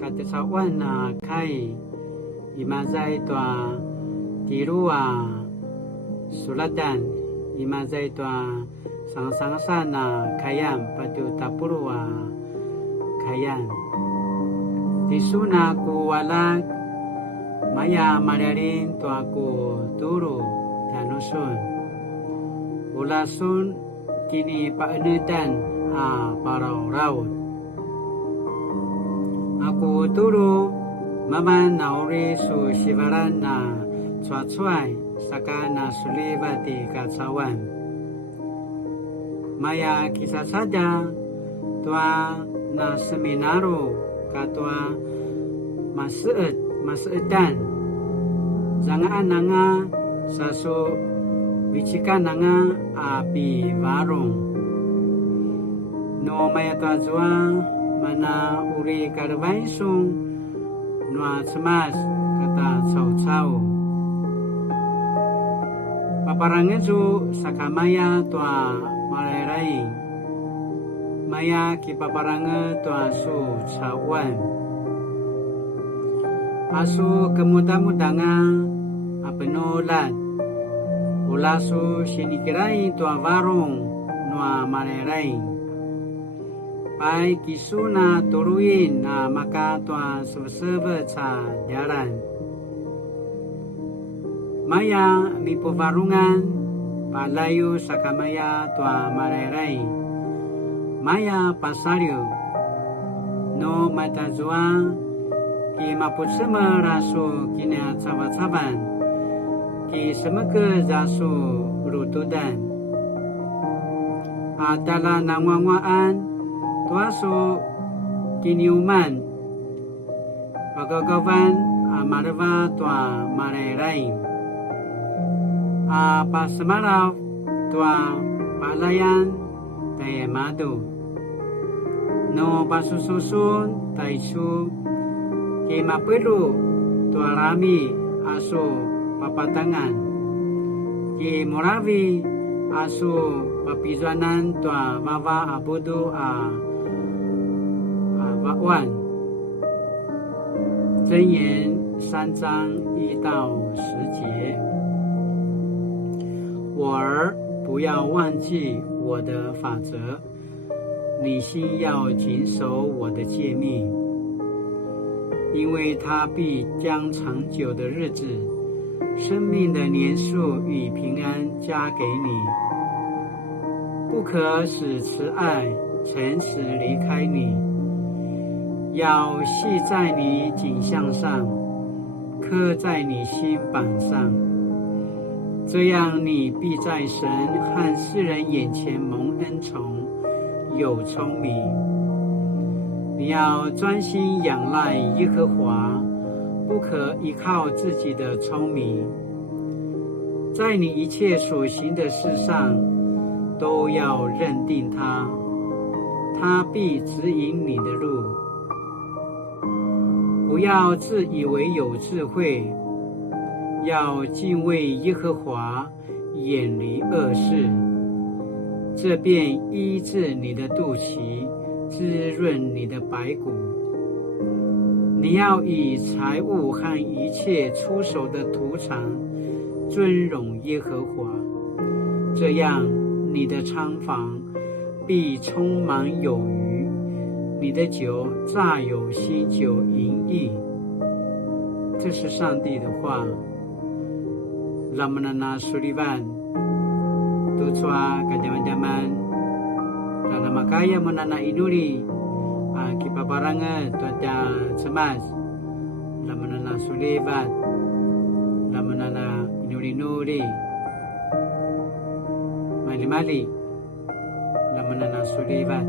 katesawan na kai imazay tua tirua sulatan imazay tua sang-sangsa na kayan patu tapurua kayan tisuna ku walak maya mariarin tua ku turu tanusun ulasun kini paanutan parau raut aku turu maman nauri su sivaran na cuacuai saka na sulibati kacawan maya kisah saja tua na seminaru katua masuedan jangan nanga sasu bicikan nanga api warung no maya tua jua mana uri karvaisung no cemas kata cau-cau paparangeju sakamaya tua malerai maya ki paparange tua su cawan asu kemuda-mudanga apenolat ulasu sinikirai tua warung no malerai pai kisuna turuin maka tua sebesebe ca jalan maya mipo varungan palayu sakamaya tua marerai maya pasaryo no mata jua ki maputsema rasu kina cabat-caban ki semeke jasu rutudan adala nangwangwaan tuasu kiniuman pagagawan marva tua marerai pasemaraw tua palayan tayo madu no pasususun taisu ki mapilu tua rami asu papatangan ki muravi asu papizuanan tua mava abudu Wan真言3章1到10节，我儿不要忘记我的法则，你心要谨守我的诫命，因为它必将长久的日子、生命的年数与平安加给你。不可使慈爱、诚实离开你。要系在你颈项上，刻在你心板上，这样你必在神和世人眼前蒙恩宠，有聪明。你要专心仰赖耶和华，不可依靠自己的聪明。在你一切所行的事上，都要认定他，他必指引你的路。不要自以为有智慧，要敬畏耶和华，远离恶事，这便医治你的肚脐，滋润你的白骨。你要以财物和一切出手的土产尊荣耶和华，这样你的仓房必充满有余，你的酒榨有新酒盈溢。这是上帝的话。Lamanana Sulivan Tutswa kadaman-daman Lana makaya manana inuri Kipaparanga tuada cemas Lamanana Sulivan Lamanana inuri-nuri Mali-mali Lamanana Sulivan